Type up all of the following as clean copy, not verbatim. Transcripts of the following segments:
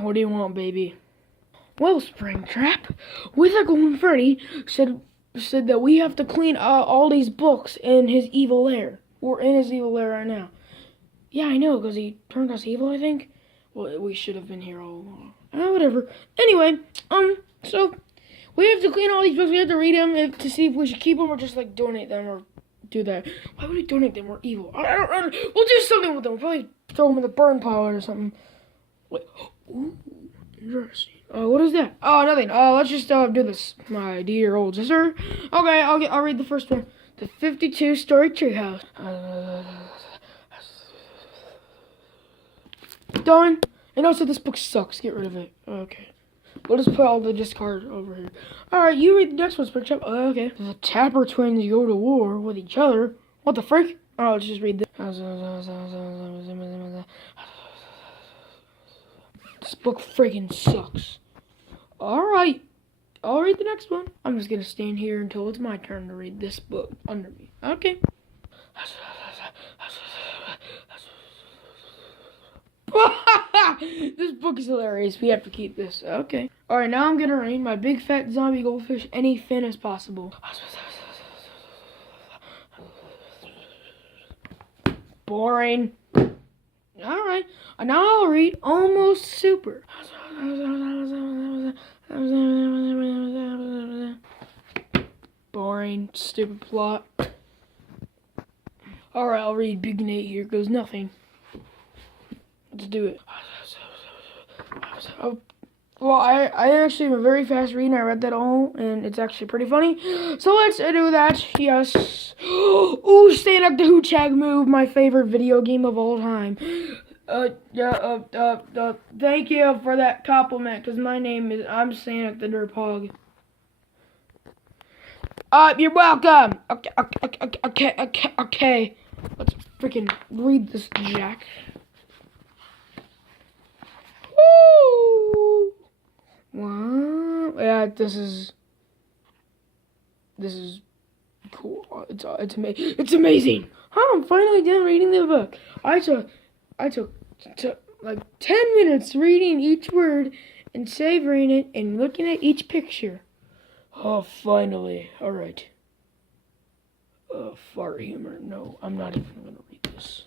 What do you want, baby? Well, Springtrap, Wither Golden Freddy said that we have to clean all these books in his evil lair. We're in his evil lair right now. Yeah, I know, because he turned us evil, I think. Well, we should have been here all along. Whatever. Anyway, so we have to clean all these books. We have to read them to see if we should keep them or just, like, donate them or do that. Why would we donate them? We're evil. I don't. We'll do something with them. We'll probably throw them in the burn pile or something. Wait. Ooh, interesting. What is that? Oh, nothing. Let's just do this, my dear old sister. Okay, I'll read the first one. The 52-story treehouse. Done. And also, this book sucks. Get rid of it. Okay. We'll just put all the discard over here. Alright, you read the next one, Springtrap. Oh, okay. The Tapper twins go to war with each other. What the frick? Oh, let's just read this. This book friggin' sucks. Alright. I'll read the next one. I'm just gonna stand here until it's my turn to read this book under me. Okay. This book is hilarious. We have to keep this. Okay. Alright, now I'm gonna read My Big Fat Zombie Goldfish Any Fin as Possible. Boring. Alright. Now I'll read Almost Super. Boring. Stupid plot. Alright, I'll read Big Nate Here Goes Nothing. Let's do it. Well, I actually am a very fast reader. I read that all, and it's actually pretty funny. So let's do that. Yes. Ooh, Stand Up the Hooch Hag move, my favorite video game of all time. Thank you for that compliment, because I'm Santa the Derp Hog. You're welcome. Okay. Let's freaking read this, Jack. Woo! Wow. Yeah, this is cool. It's amazing. I'm finally done reading the book. I took like 10 minutes reading each word and savoring it and looking at each picture. Oh, finally. All right. Fart humor. No, I'm not even gonna read this.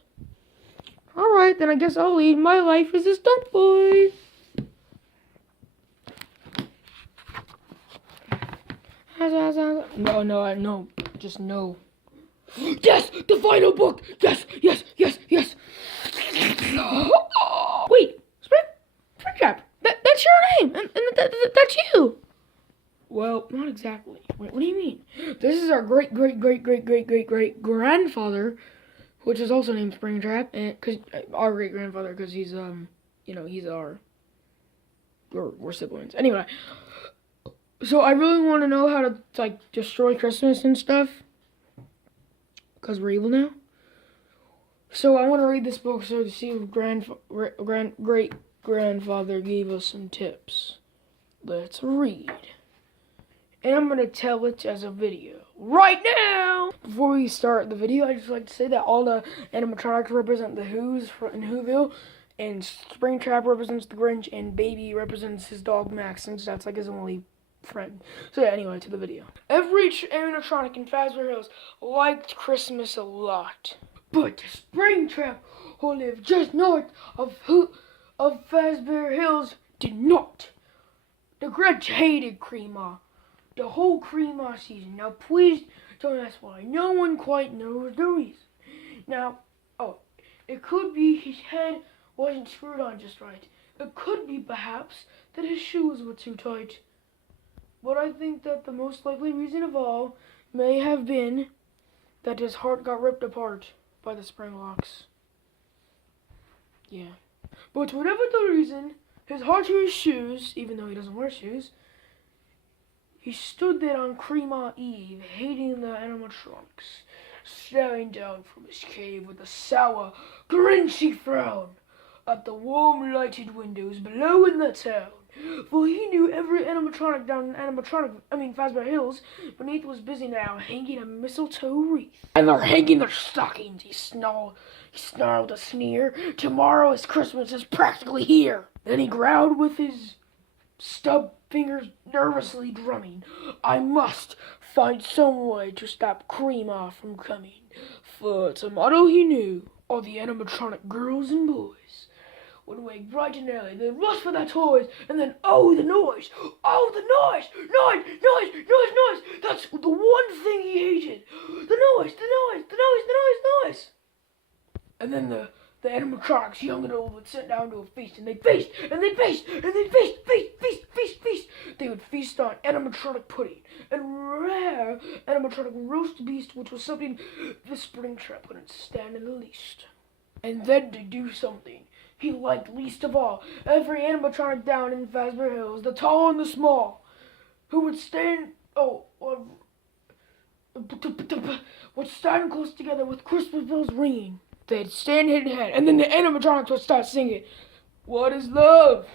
Alright, then I guess I'll leave. My life as a stunt boy. No. Just no. Yes! The final book! Yes! Wait! Springtrap! That's your name! And that's you! Well, not exactly. Wait, what do you mean? This is our great grandfather, which is also named Springtrap, and cause our great grandfather, because he's we're siblings. Anyway, so I really want to know how to like destroy Christmas and stuff, because we're evil now. So I want to read this book so to see if great grandfather gave us some tips. Let's read. And I'm going to tell it as a video right now. Before we start the video, I'd just like to say that all the animatronics represent the Who's in Whoville, and Springtrap represents the Grinch, and Baby represents his dog Max, since that's like his only friend. So yeah, anyway, to the video. Every animatronic in Fazbear Hills liked Christmas a lot. But Springtrap, who lived just north of Fazbear Hills, did not. The Grinch hated Creemaw. The whole Creemaw season. Now, please don't ask why. No one quite knows the reason. Now, it could be his head wasn't screwed on just right. It could be, perhaps, that his shoes were too tight. But I think that the most likely reason of all may have been that his heart got ripped apart by the spring locks. Yeah. But whatever the reason, his heart or his shoes, even though he doesn't wear shoes, he stood there on Creemaw Eve, hating the animatronics, staring down from his cave with a sour, grinchy frown. at the warm lighted windows below in the town. For he knew every animatronic down in Fazbear Hills beneath was busy now, hanging a mistletoe wreath. And they're hanging their stockings, he snarled a sneer. Tomorrow is Christmas is practically here. Then he growled with his stub fingers nervously drumming. I must find some way to stop Cream-Off from coming. For tomorrow, he knew, all the animatronic girls and boys would wake bright and early. They'd rush for their toys, and then, oh, the noise! Oh, the noise! Noise! That's the one thing he hated. The noise! And then the animatronics, young and old, would sit down to a feast, and they'd feast. They would feast on animatronic pudding and rare animatronic roast beef, which was something the Springtrap couldn't stand in the least. And then to do something he liked least of all, every animatronic down in Fazbear Hills, the tall and the small, who would stand close together with Christmas bells ringing. They'd stand head to head, and then the animatronics would start singing, "What is love?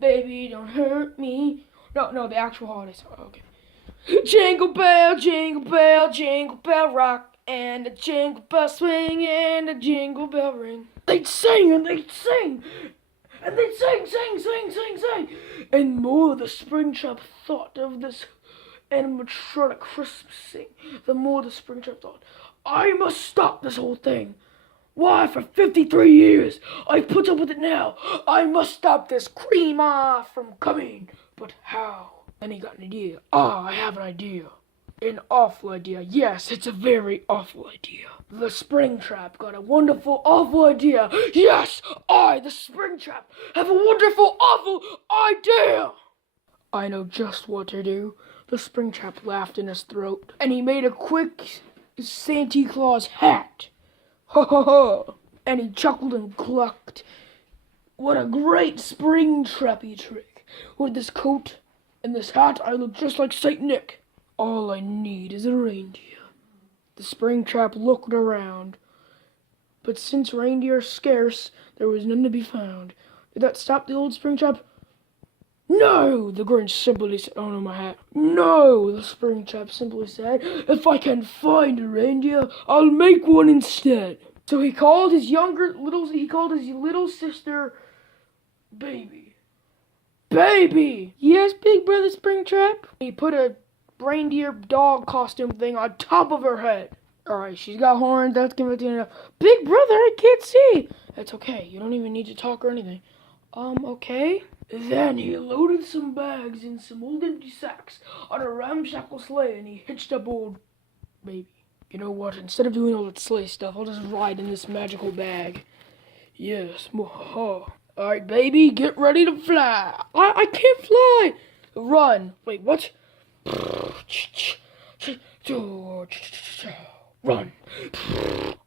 Baby, don't hurt me." No, the actual holiday song. Okay. Jingle bell, jingle rock, and a jingle bell swing, and a jingle bell ring. They'd sing, and they'd sing, and they'd sing. And more the Springtrap thought of this animatronic Christmas sing, the more the Springtrap thought, I must stop this whole thing. Why, for 53 years, I've put up with it now. I must stop this Cream-Off from coming. But how? Then he got an idea. I have an idea. An awful idea. Yes, it's a very awful idea. The Springtrap got a wonderful, awful idea. Yes, I, the Springtrap, have a wonderful, awful idea. I know just what to do. The Springtrap laughed in his throat, and he made a quick Santa Claus hat. Ho ho ho! And he chuckled and clucked. What a great Springtrappy trick! With this coat and this hat, I look just like Saint Nick. All I need is a reindeer. The Springtrap looked around, but since reindeer are scarce, there was none to be found. Did that stop the old Springtrap? No, the Grinch simply said. Oh no, my hat. No, the Springtrap simply said. If I can find a reindeer, I'll make one instead. So he called his little sister, Baby. Baby! Yes, Big Brother Springtrap? He put a reindeer dog costume thing on top of her head. Alright, she's got horns, that's convincing enough. Big Brother, I can't see! That's okay, you don't even need to talk or anything. Okay. Then he loaded some bags in some old empty sacks on a ramshackle sleigh, and he hitched up old Baby. You know what, instead of doing all that sleigh stuff, I'll just ride in this magical bag. Yes, Alright, Baby, get ready to fly. I can't fly! Run. Wait, what? Run.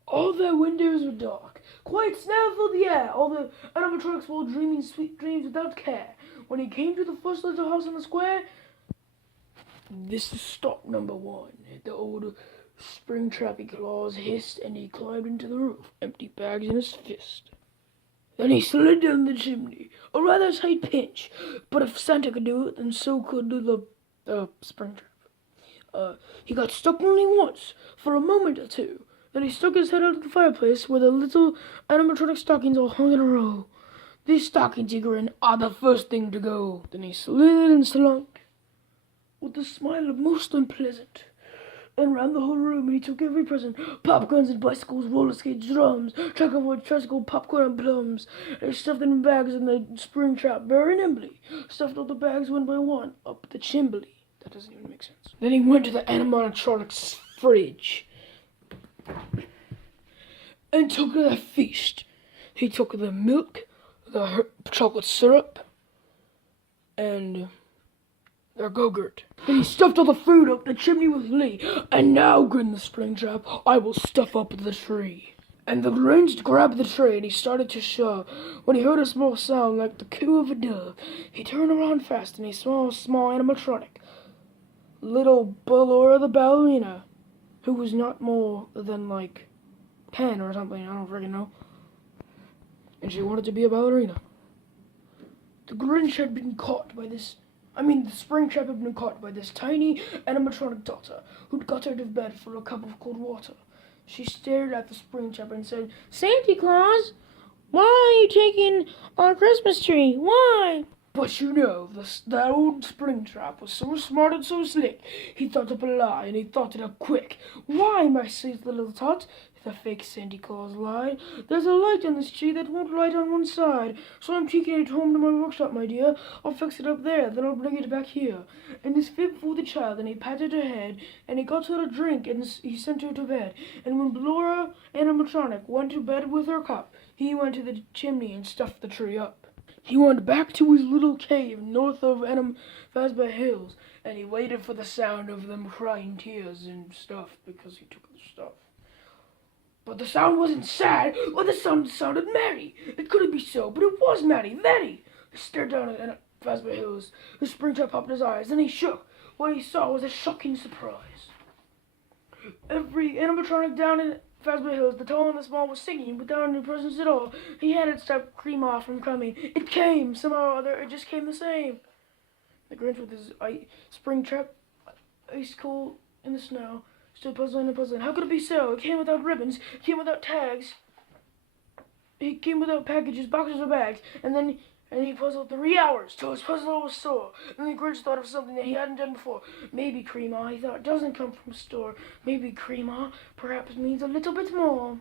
All the windows were dark. Quiet now filled the air. All the animatronics were dreaming sweet dreams without care. When he came to the first little house in the square, this is stop number one. The old Springtrappy Claus hissed, and he climbed into the roof, empty bags in his fist. Then he slid down the chimney, a rather tight pinch, but if Santa could do it, then so could the Springtrap. He got stuck only once, for a moment or two. Then he stuck his head out of the fireplace where the little animatronic stockings all hung in a row. These stockings, he grinned, are the first thing to go. Then he slid and slunk, with a smile most unpleasant, and ran the whole room, and he took every present, popcorns and bicycles, roller skates, drums, chocolate, tricycle, popcorn and plums, and he stuffed them in bags in the Springtrap very nimbly, stuffed all the bags one by one, up the chimney. That doesn't even make sense. Then he went to the animatronic's fridge, and took their feast. He took the milk, the chocolate syrup, and their Go-Gurt. Then he stuffed all the food up the chimney with Lee. And now, grinned the Springtrap, I will stuff up the tree. And the Grinch grabbed the tray, and he started to shove. When he heard a small sound like the coo of a dove, he turned around fast, and he saw a small animatronic, little Ballora the ballerina, who was not more than like 10 or something, I don't freaking know. and she wanted to be a ballerina. The Grinch had been caught by this. The Springtrap had been caught by this tiny animatronic daughter who'd got out of bed for a cup of cold water. She stared at the Springtrap and said, "Santa Claus, why are you taking our Christmas tree? Why?" But you know, that old Springtrap was so smart and so slick, he thought up a lie, and he thought it up quick. "Why, my sweet little tot," the fake Santa Claus lied, "there's a light on this tree that won't light on one side, so I'm taking it home to my workshop, my dear. I'll fix it up there, then I'll bring it back here." And this fib fooled the child, and he patted her head, and he got her a drink, and he sent her to bed. And when Blora animatronic went to bed with her cup, he went to the chimney and stuffed the tree up. He went back to his little cave north of Phasma Hills, and he waited for the sound of them crying tears and stuff because he took the stuff. But the sound wasn't sad, or the sound sounded merry. It couldn't be so, but it was merry, very. He stared down at Phasma Hills. The Springtrap popped his eyes, and he shook. What he saw was a shocking surprise. Every animatronic down in Phasma Hills, the tall and the small, was singing without any presents at all. He had to stop Cream from coming. It came, somehow or other, it just came the same. The Grinch with his Springtrap, ice cold in the snow, stood puzzling and puzzling. How could it be so? It came without ribbons, it came without tags, it came without packages, boxes, or bags, and he puzzled 3 hours till his puzzle was sore. Then the Grinch thought of something that he hadn't done before. Maybe Cream-ah, he thought, doesn't come from a store. Maybe Cream-ah perhaps means a little bit more.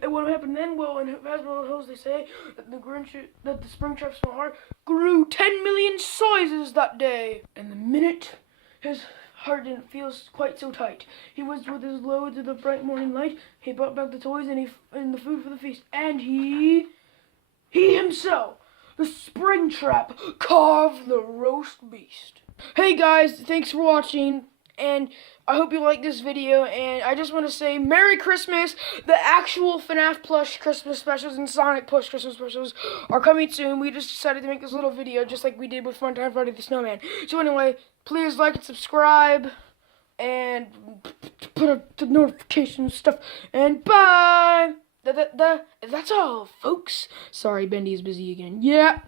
And what happened then? Well, in Phasma Hills, they say that the Springtrap's heart grew 10 million sizes that day. And the minute his heart didn't feel quite so tight, he was with his load to the bright morning light. He brought back the toys and the food for the feast, and he himself, the Springtrap, carved the roast beast. Hey guys, thanks for watching, and I hope you like this video, and I just want to say Merry Christmas. The actual FNAF Plush Christmas specials and Sonic Plush Christmas specials are coming soon. We just decided to make this little video just like we did with Funtime Parody the Snowman. So anyway, please like and subscribe, and put up the notification stuff, and bye! That's all, folks. Sorry, Bendy is busy again. Yeah.